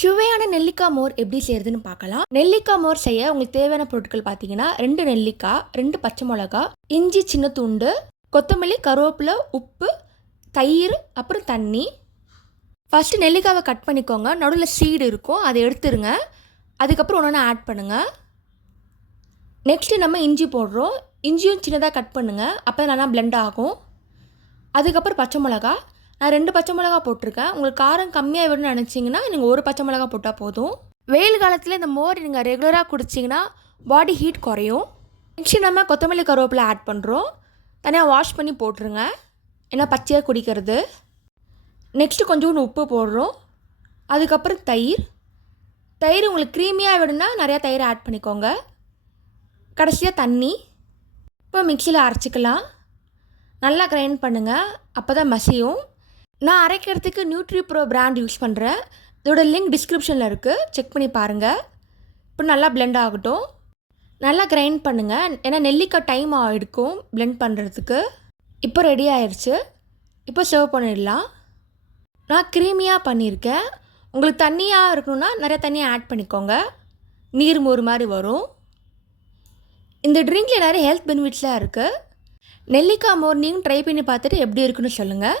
சுவையான நெல்லிக்காய் மோர் எப்படி செய்யறதுன்னு பார்க்கலாம். நெல்லிக்காய் மோர் செய்ய உங்களுக்கு தேவையான பொருட்கள் பார்த்தீங்கன்னா ரெண்டு நெல்லிக்காய் ரெண்டு பச்சை மிளகா இஞ்சி சின்ன துண்டு கொத்தமல்லி கருவேப்பிலை உப்பு தயிர் அப்புறம் தண்ணி. ஃபஸ்ட்டு நெல்லிக்காவை கட் பண்ணிக்கோங்க. நடுவில் சீடு இருக்கும். அதை எடுத்துருங்க. அதுக்கப்புறம் ஒன்று ஆட் பண்ணுங்கள் நெக்ஸ்ட்டு நம்ம இஞ்சி போடுறோம். இஞ்சியும் சின்னதாக கட் பண்ணுங்கள் அப்போ நல்லா பிளெண்ட் ஆகும். அதுக்கப்புறம் பச்சை மிளகா நான் ரெண்டு பச்சை மிளகா போட்டிருக்கேன். உங்களுக்கு காரம் கம்மியாக வேணும்னு நினச்சிங்கன்னா நீங்கள் ஒரு பச்சை மிளகா போட்டால் போதும். வெயில் காலத்தில் இந்த மோர் நீங்கள் ரெகுலராக குடிச்சிங்கன்னா பாடி ஹீட் குறையும். நெக்ஸ்ட் நம்ம கொத்தமல்லி கருவேப்பிலை ஆட் பண்ணுறோம் தனியாக வாஷ் பண்ணி போட்டுருங்க. ஏன்னா பச்சையாக குடிக்கிறது. நெக்ஸ்ட்டு கொஞ்சோண்டு உப்பு போடுறோம். அதுக்கப்புறம் தயிர். தயிர் உங்களுக்கு க்ரீமியாக வேணும்னா நிறையா தயிர் ஆட் பண்ணிக்கோங்க. கடைசியாக தண்ணி. இப்போ மிக்சியில் அரைச்சிக்கலாம். நல்லா கிரைண்ட் பண்ணுங்கள் அப்போ தான் மசியும். நான் அரைக்கிறதுக்கு நியூட்ரி ப்ரோ பிராண்ட் யூஸ் பண்ணுறேன் இதோட லிங்க் டிஸ்கிரிப்ஷனில் இருக்குது செக் பண்ணி பாருங்கள் இப்போ நல்லா பிளெண்ட் ஆகட்டும். நல்லா கிரைண்ட் பண்ணுங்கள் ஏன்னா நெல்லிக்காய் டைம் எடுக்கும் பிளெண்ட் பண்ணுறதுக்கு இப்போ ரெடி ஆயிடுச்சு இப்போ சர்வ் பண்ணிடலாம். நான் க்ரீமியாக பண்ணியிருக்கேன். உங்களுக்கு தண்ணியாக இருக்கணும்னா நிறைய தண்ணியை ஆட் பண்ணிக்கோங்க. நீர் மோர் மாதிரி வரும். இந்த ட்ரிங்கில் நிறைய ஹெல்த் பெனிஃபிட்ஸ்லாம் இருக்குது நெல்லிக்காய் மோர் ட்ரை பண்ணி பார்த்துட்டு எப்படி இருக்குன்னு சொல்லுங்கள்